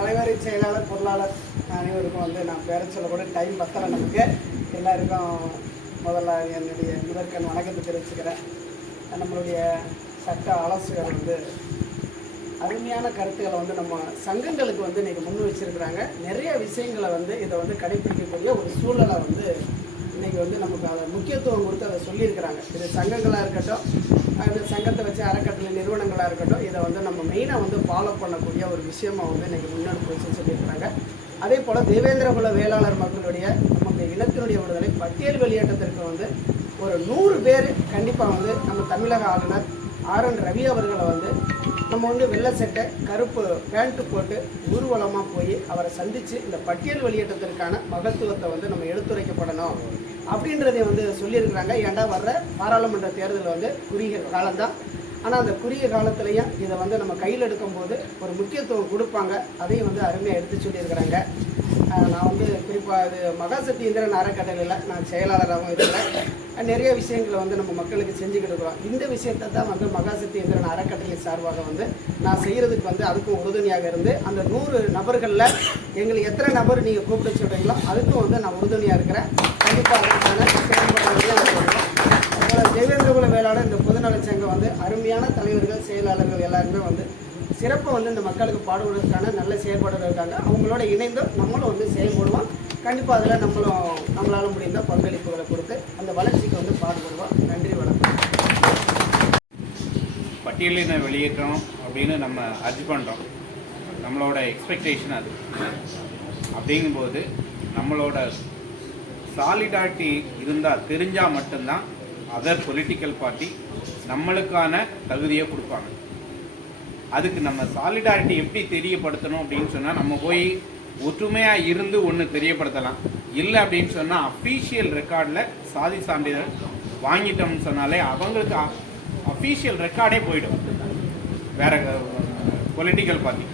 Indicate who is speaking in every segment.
Speaker 1: தலைவரை செயலாளர் பொருளாளர் அனைவருக்கும் வந்து நான் பேர சொல்ல கூட டைம் பத்தலை நமக்கு. எல்லாருக்கும் முதல்ல என்னுடைய முதற்கண் வணக்கத்தை தெரிவிச்சுக்கிறேன். நம்மளுடைய சட்ட ஆலோசகர் வந்து அருமையான கருத்துக்களை வந்து நம்ம சங்கங்களுக்கு வந்து இன்றைக்கி முன் வச்சிருக்கிறாங்க. நிறைய விஷயங்களை வந்து இதை வந்து கடைபிடிக்கக்கூடிய ஒரு சூழலை வந்து இன்னைக்கு வந்து நமக்கு அதை முக்கியத்துவம் கொடுத்து அதை சொல்லியிருக்கிறாங்க. இது சங்கங்களாக இருக்கட்டும் அது சங்கத்தை வச்சு அறக்கட்டளை நிறுவனங்களாக இருக்கட்டும் இதை வந்து நம்ம மெயினாக வந்து ஃபாலோ பண்ணக்கூடிய ஒரு விஷயமாக வந்து இன்றைக்கி முன்னெடுப்பு வச்சு சொல்லியிருக்கிறாங்க. அதே போல் தேவேந்திரகுல வேளாளர் மக்களுடைய நமக்கு இனத்தினுடைய விடுதலை பட்டியல் வெளியேற்றத்திற்கு வந்து ஒரு நூறு பேர் கண்டிப்பாக வந்து நம்ம தமிழக ஆளுநர் ஆர் என் ரவி அவர்களை வந்து நம்ம வந்து வெள்ளை சட்டை கருப்பு பேண்ட்டு போட்டு ஊர்வலமாக போய் அவரை சந்தித்து இந்த பட்டியல் வெளியேற்றத்திற்கான மகத்துவத்தை வந்து நம்ம எடுத்துரைக்கப்படணும். அப்படின்றதை வந்து சொல்லியிருக்கிறாங்க. ஏன்டா வர்ற? பாராளுமன்ற தேர்தல் வந்து குறுகிய காலம்தான். ஆனால் அந்த குறுகிய காலத்திலையும் இதை வந்து நம்ம கையில் எடுக்கும்போது ஒரு முக்கியத்துவம் கொடுப்பாங்க. அதையும் வந்து அருமையாக எடுத்து சொல்லியிருக்கிறாங்க. நான் வந்து குறிப்பாக இது மகாசக்தி இந்திரன் அறக்கட்டளையில் நான் செயலாளராகவும் இருக்கிறேன். நிறைய விஷயங்களை வந்து நம்ம மக்களுக்கு செஞ்சுக்கிட்டு இருக்கிறோம். இந்த விஷயத்தை தான் வந்து மகாசக்தி இந்திரன் அறக்கட்டளை சார்பாக வந்து நான் செய்கிறதுக்கு வந்து அதுக்கும் உறுதுணையாக இருந்து அந்த நூறு நபர்களில் எங்களுக்கு எத்தனை நபர் நீங்கள் கூப்பிட்டு சொல்கிறீங்களோ அதுக்கும் வந்து நான் உறுதுணையாக இருக்கிறேன். கண்டிப்பாக அதற்கான செயல்பாடுகளையும் நான் சொல்றேன். அதனால் தேவேந்திரகுல வேளாளர் இந்த பொதுநலச் சங்கம் வந்து அருமையான தலைவர்கள் செயலாளர்கள் எல்லாருமே வந்து சிறப்பாக வந்து இந்த மக்களுக்கு பாடுவதற்கான நல்ல செயல்பாடுகள் இருக்காங்க. அவங்களோட இணைந்து நம்மளும் வந்து செயல்படுவோம். கண்டிப்பாக அதில் நம்மளும் நம்மளால் முடிந்த பங்களிப்புகளை கொடுத்து அந்த வளர்ச்சிக்கு வந்து பாடுபடுவோம். நன்றி வணக்கம்.
Speaker 2: பட்டியலின வெளியேற்றோம் அப்படின்னு நம்ம அர்ஜி பண்ணுறோம் நம்மளோட எக்ஸ்பெக்டேஷன் அது. அப்படிங்கும்போது நம்மளோட சாலிடாரிட்டி இருந்தால் தெரிஞ்சால் மட்டும்தான் அதர் பொலிட்டிக்கல் பார்ட்டி நம்மளுக்கான தகுதியை கொடுப்பாங்க. அதுக்கு நம்ம சாலிடாரிட்டி எப்படி தெரியப்படுத்தணும் அப்படின்னு சொன்னால் நம்ம போய் ஒற்றுமையாக இருந்து ஒன்று தெரியப்படுத்தலாம். இல்லை அப்படின்னு சொன்னால் அஃபீஷியல் ரெக்கார்டில் சாதி சான்றிதழ் வாங்கிட்டோம்னு சொன்னாலே அவங்களுக்கு அஃபீஷியல் ரெக்கார்டே போயிடும். வேற பொலிட்டிக்கல் பார்ட்டி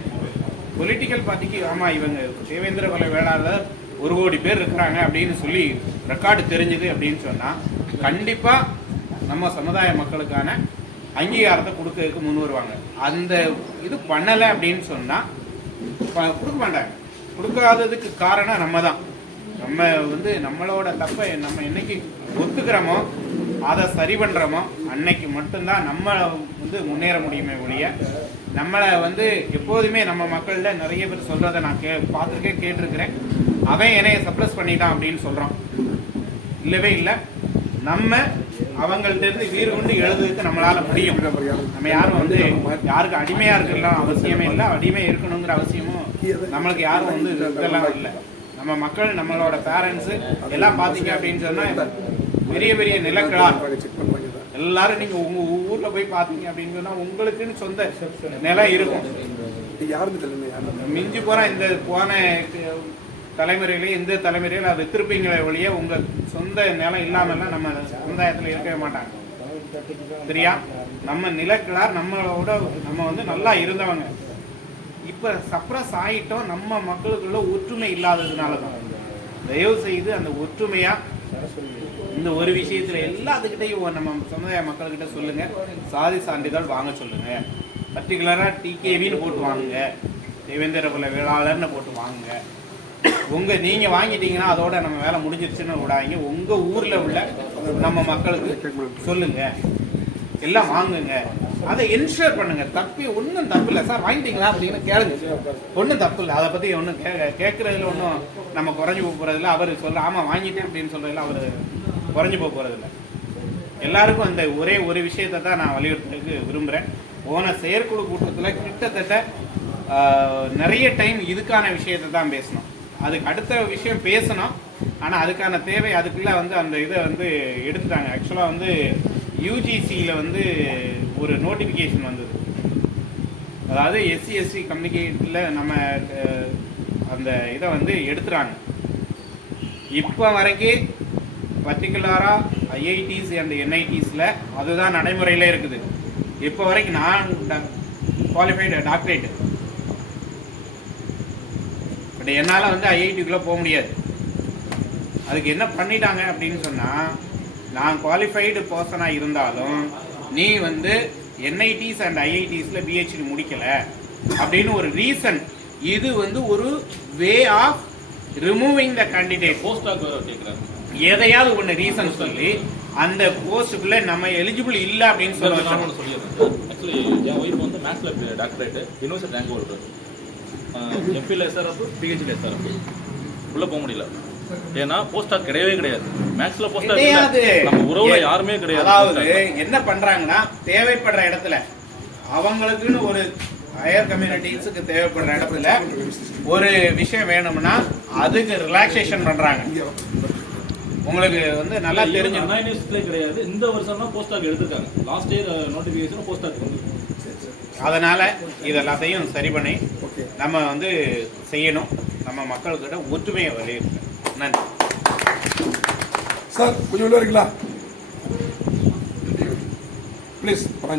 Speaker 2: பொலிட்டிக்கல் பார்ட்டிக்கு ஆமாம் இவங்க தேவேந்திர கொலை வேளாளர் ஒரு கோடி பேர் இருக்கிறாங்க அப்படின்னு சொல்லி ரெக்கார்டு தெரிஞ்சுது அப்படின்னு சொன்னால் கண்டிப்பாக நம்ம சமுதாய மக்களுக்கான அங்கீகாரத்தை கொடுக்கறதுக்கு முன் வருவாங்க. அந்த இது பண்ணலை அப்படின்னு சொன்னால் கொடுக்க மாட்டாங்க. கொடுக்காததுக்கு காரணம் நம்ம தான் நம்ம வந்து நம்மளோட தப்பை நம்ம என்னைக்கு ஒத்துக்கிறோமோ அதை சரி பண்ணுறோமோ அன்னைக்கு மட்டும்தான் நம்ம வந்து முன்னேற முடியுமே ஒழிய நம்மளை வந்து எப்போதுமே நம்ம மக்கள்கிட்ட நிறைய பேர் சொல்கிறத நான் கே பார்த்துருக்கேன் கேட்டிருக்கிறேன். அவன் என்னைய சப்ரஸ் பண்ணிட்டான் அப்படின்னு சொல்கிறான் இல்லவே இல்லை. நம்ம அவங்கள்ட்ட இருந்து வீறு கொண்டு எழுதுறதுக்கு நம்மளால முடியும். நம்ம யாரும் வந்து யாருக்கு அடிமையா இருக்கலாம் அவசியமே இல்லை. அடிமை இருக்கணுங்கிற அவசியமும் நம்மளுக்கு யாரும் வந்து இதெல்லாம் இல்லை. நம்ம மக்கள் நம்மளோட பேரண்ட்ஸ் எல்லாம் பாத்தீங்க அப்படின்னு சொன்னா பெரிய பெரிய நிலக்கிழா எல்லாரும் நீங்க உங்க ஊர்ல போய் பாத்தீங்க அப்படின்னு சொன்னா உங்களுக்குன்னு சொந்த நிலம் இருக்கும்.
Speaker 3: யாருன்னு
Speaker 2: மிஞ்சி போற இந்த போன தலைமுறையில இந்த தலைமுறையில அது வித்திருப்பீங்களே ஒழிய உங்கள் சொந்த நிலம் இல்லாமல்லாம் நம்ம சமுதாயத்தில் இருக்கவே மாட்டாங்க. சரியா? நம்ம நிலக்கிழார் நம்மளோட நம்ம வந்து நல்லா இருந்தவங்க. இப்போ சப்ரஸ் ஆகிட்டோம் நம்ம மக்களுக்குள்ள ஒற்றுமை இல்லாததுனால தான் தயவு செய்து அந்த ஒற்றுமையா இந்த ஒரு விஷயத்துல எல்லாத்துக்கிட்டையும் நம்ம சமுதாய மக்கள்கிட்ட சொல்லுங்க. சாதி சான்றிதழ் வாங்க சொல்லுங்க. பர்டிகுலரா டிகேவின்னு போட்டு வாங்குங்க. தேவேந்திர குல வேளாளர்னு போட்டு வாங்குங்க. உங்க நீங்க வாங்கிட்டீங்கன்னா அதோட நம்ம வேலை முடிஞ்சிருச்சுன்னு விடாங்க உங்க ஊர்ல உள்ள நம்ம மக்களுக்கு சொல்லுங்க. எல்லாம் வாங்குங்க. அதை என்ஷூர் பண்ணுங்க. தப்பி ஒன்றும் தப்பு இல்லை. சார் வாங்கிட்டீங்களா அப்படின்னு கேளுங்க. ஒன்றும் தப்பு இல்லை. அதை பத்தி ஒன்றும் கே கேட்கறதுல ஒன்றும் நம்ம குறைஞ்சு போக போகிறதில்ல அவர் சொல்ல ஆமா வாங்கிட்டேன் அப்படின்னு சொல்றதுல அவர் குறைஞ்சு போக போறதில்ல எல்லாருக்கும் அந்த ஒரே ஒரு விஷயத்தை தான் நான் வலியுறுத்துறதுக்கு விரும்புகிறேன் போன செயற்குழு கூட்டத்தில் கிட்டத்தட்ட நிறைய டைம் இதுக்கான விஷயத்தை தான் பேசணும். அதுக்கு அடுத்த விஷயம் பேசணும். ஆனால் அதுக்கான தேவை அதுக்குள்ளே வந்து அந்த இதை வந்து எடுத்துட்டாங்க. ஆக்சுவலாக வந்து யூஜிசியில் வந்து ஒரு நோட்டிஃபிகேஷன் வந்தது. அதாவது எஸ்சி எஸ்சி கம்யூனிகேட்டில் நம்ம அந்த இதை வந்து எடுத்துகிறாங்க இப்போ வரைக்கும் பர்டிகுலராக ஐஐடிஸ் அண்ட் என்ஐடிஸில் அதுதான் நடைமுறையில் இருக்குது. இப்போ வரைக்கும் நான் குவாலிஃபைடு டாக்டரேட்டு பட் என்னால் வந்து ஐஐடிக்குள்ளே போக முடியாது. அதுக்கு என்ன பண்ணிட்டாங்க அப்படின்னு சொன்னால் நான் குவாலிஃபைடு பர்சனாக இருந்தாலும் நீ வந்து என்ஐடிஸ் அண்ட் ஐஐடிஸில் பிஹெச்டி முடிக்கலை அப்படின்னு ஒரு ரீசன் இது வந்து ஒரு way of removing the candidate
Speaker 4: post doc வேற கேட்குறாங்க
Speaker 2: எதையாவது ஒன்று ரீசன் சொல்லி அந்த போஸ்ட்டுக்குள்ள நம்ம எலிஜிபிள் இல்லை அப்படின்னு சொல்ல
Speaker 4: சொல்லிடுறேன். ஆக்சுவலி என் ஒய்ஃப் வந்து மேத்ஸில் டாக்டரேட்டு யூனிவர்சிட்டி ரேங்க் ஹோல்டர் எம்பியில் எஸ்ஆர்எஃப் பிஹெச்சியில் எஸ்ஆர்எஃப் உள்ளே போக முடியல. ஏன்னா போஸ்ட் கிடையவே கிடையாது. மேத்ஸில் போஸ்ட் நம்ம உறவுல யாருமே கிடையாது
Speaker 2: அதாவது என்ன பண்றாங்கன்னா தேவைப்படுற இடத்துல அவங்களுக்குன்னு ஒரு ஹையர் கம்யூனிட்டிஸுக்கு தேவைப்படுற இடத்துல ஒரு விஷயம் வேணும்னா அதுக்கு ரிலாக்ஸேஷன் பண்றாங்க. உங்களுக்கு வந்து நல்லா தெரிஞ்சு
Speaker 4: அனாயினிஸ்ட்லே கிடையாது. இந்த வருஷம் தான் போஸ்ட் டாக் எடுத்திருக்காங்க. Last year notification post doc வந்து
Speaker 2: அதனால இது எல்லாத்தையும் சரி பண்ணி. நம்ம வந்து செய்யணும். நம்ம மக்கள்கிட்ட ஒற்றுமையை வலியுறுத்த நன்றி.
Speaker 3: சார் கொஞ்சம் உள்ள இருக்கீங்களா ப்ளீஸ் ஒரு